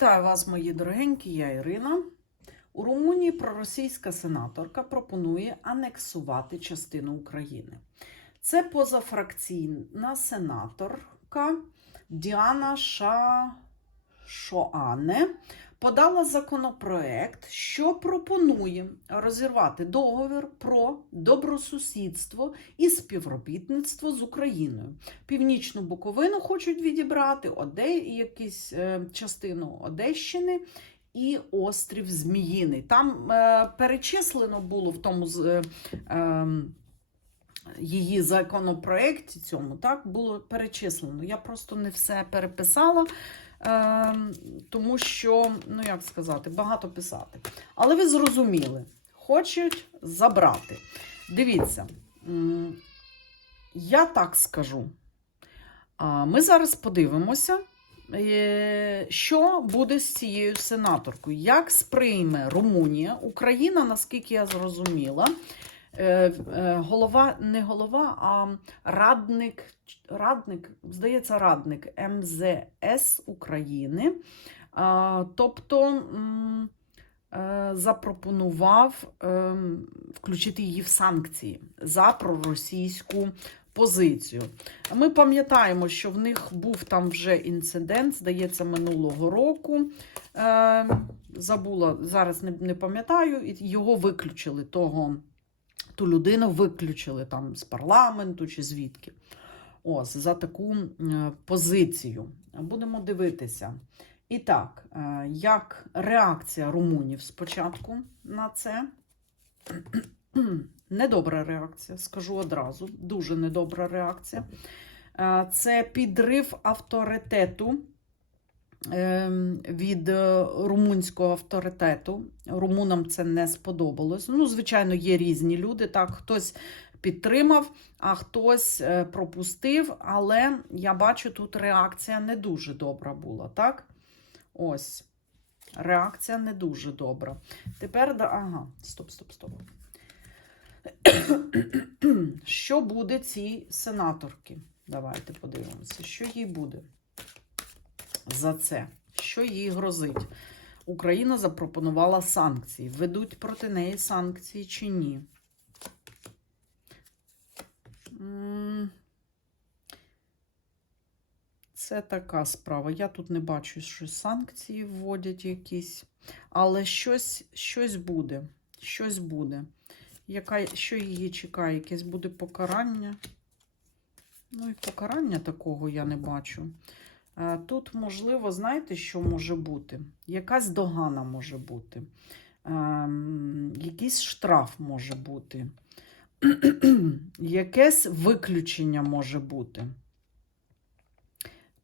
Вітаю вас, мої дорогенькі, я Ірина. У Румунії проросійська сенаторка пропонує анексувати частину України. Це позафракційна сенаторка Діана Ша... Подала законопроект, що пропонує розірвати договір про добросусідство і співробітництво з Україною. Північну Буковину хочуть відібрати, Оде... якісь е, частину Одещини і острів Зміїний. Там е, перечислено було в тому. Е, е, Її законопроекті цьому так було перечислено. Я просто не все переписала, е, тому що, ну як сказати, багато писати. Але ви зрозуміли, хочуть забрати. Дивіться, я так скажу. Ми зараз подивимося, е, що буде з цією сенаторкою. Як сприйме Румунія, Україна, наскільки я зрозуміла, голова, не голова, а радник, радник, здається, радник МЗС України. Тобто е, запропонував е, включити її в санкції за проросійську позицію. Ми пам'ятаємо, що в них був там вже інцидент, здається, минулого року. Е, Забула, зараз не, пам'ятаю, його виключили того ту людину виключили там з парламенту чи звідки. Ось за таку позицію. Будемо дивитися. І так, е, як реакція румунів спочатку на це? Недобра реакція, скажу одразу. Дуже недобра реакція. Е, Це підрив авторитету від е, румунського авторитету. Румунам це не сподобалось. Ну, звичайно, є різні люди. Так, хтось підтримав, а хтось е, пропустив. Але я бачу, тут реакція не дуже добра була. Так? Ось. Реакція не дуже добра. Тепер, ага, стоп, стоп, стоп. Що буде цій сенаторці? Давайте подивимося, що їй буде за це. Що їй грозить? Україна запропонувала санкції. Ведуть проти неї санкції чи ні? Це така справа. Я тут не бачу, що санкції вводять якісь, але щось, щось буде. Щось буде. Яка, що її чекає? Якесь буде покарання? Ну і покарання такого я не бачу. Е, Тут, можливо, знаєте, що може бути? Якась догана може бути, Ем, якийсь штраф може бути, якесь виключення може бути.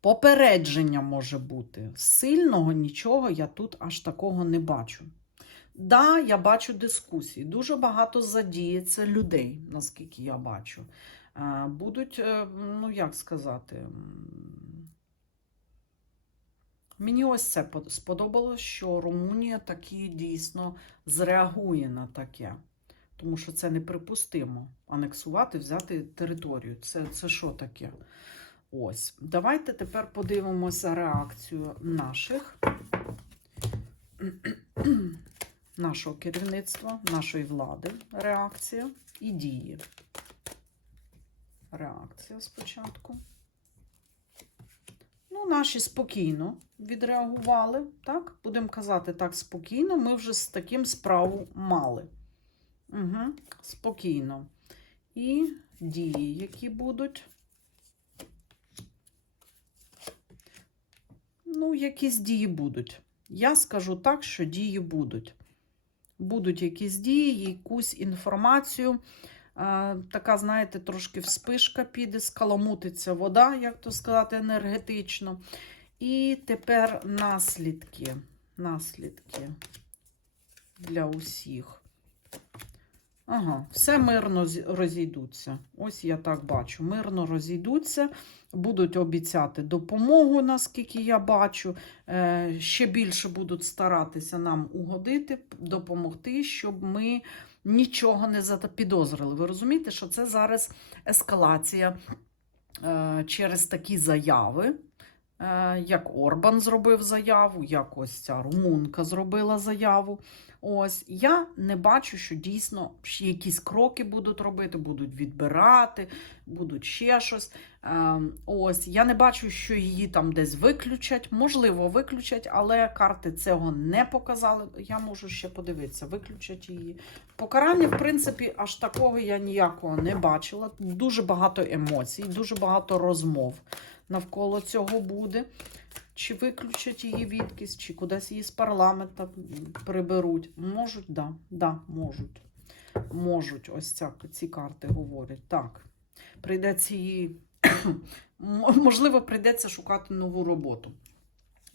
Попередження може бути. Сильного нічого я тут аж такого не бачу. Да, я бачу дискусії. Дуже багато задіється людей, наскільки я бачу. Е, Будуть, е, ну як сказати, Мені ось це под- сподобалось, що Румунія таки дійсно зреагує на таке. Тому що це неприпустимо. Анексувати, взяти територію. Це, це що таке? Ось. Давайте тепер подивимося реакцію наших, нашого керівництва, нашої влади. Реакція і дії. Реакція спочатку. Ну, наші спокійно відреагували. Так, будемо казати так спокійно. Ми вже з таким справу мали. Угу, спокійно. І дії, які будуть. Ну, якісь дії будуть. Я скажу так, що дії будуть. Будуть якісь дії, якусь інформацію. А, така, знаєте, трошки вспишка піде, скаламутиться вода, як то сказати, енергетично. І тепер наслідки. Наслідки для усіх. Ага, все мирно розійдуться. Ось я так бачу. Мирно розійдуться, будуть обіцяти допомогу, наскільки я бачу. Е, ще більше будуть старатися нам угодити, допомогти, щоб ми нічого не запідозрили. Ви розумієте, що це зараз ескалація е, через такі заяви. е, як Орбан зробив заяву, як ось ця румунка зробила заяву. Ось я не бачу, що дійсно якісь кроки будуть робити, будуть відбирати, будуть ще щось. Е, Ось я не бачу, що її там десь виключать. Можливо, виключать, але карти цього не показали. Я можу ще подивитися, виключать її. Покарання, в принципі, аж такого я ніякого не бачила. Дуже багато емоцій, дуже багато розмов навколо цього буде. Чи виключать її відкись, чи кудись її з парламента приберуть. Можуть, да, да, можуть. Можуть, ось ця, ці карти говорять. Так, прийдеться її, можливо, прийдеться шукати нову роботу.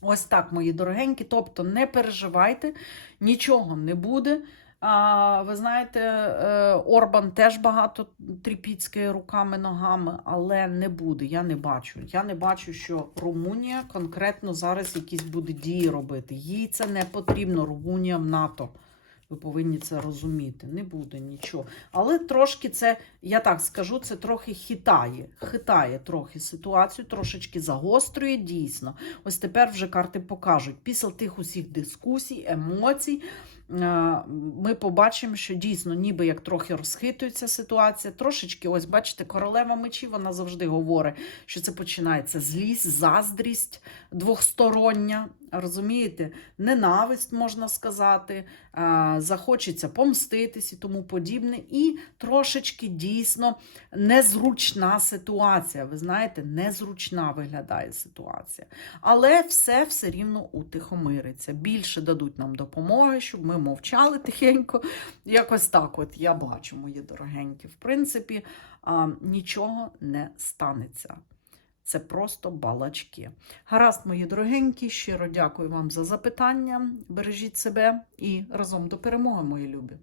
Ось так, мої дорогенькі. Тобто не переживайте, нічого не буде. Ви знаєте, е, Орбан теж багато тріпіцькає руками, ногами, але не буде. Я не бачу. Я не бачу, що Румунія конкретно зараз якісь буде дії робити. Їй це не потрібно. Румунія в НАТО. Ви повинні це розуміти. Не буде нічого. Але трошки це, я так скажу, це трохи хитає. Хитає трохи ситуацію, трошечки загострює дійсно. Ось тепер вже карти покажуть. Після тих усіх дискусій, емоцій. Е, Ми побачимо, що дійсно, ніби як трохи розхитується ситуація. Трошечки, ось бачите, королева мечі, вона завжди говорить, що це починається злість, заздрість двохстороння. Розумієте, ненависть можна сказати, захочеться помститись і тому подібне. І трошечки дійсно незручна ситуація. Ви знаєте, незручна виглядає ситуація. Але все все рівно утихомириться. Більше дадуть нам допомоги, щоб ми мовчали тихенько. Якось так, от я бачу, мої дорогенькі. В принципі, нічого не станеться. Це просто балачки. Гаразд, мої дорогенькі, щиро дякую вам за запитання. Бережіть себе і разом до перемоги, мої любі.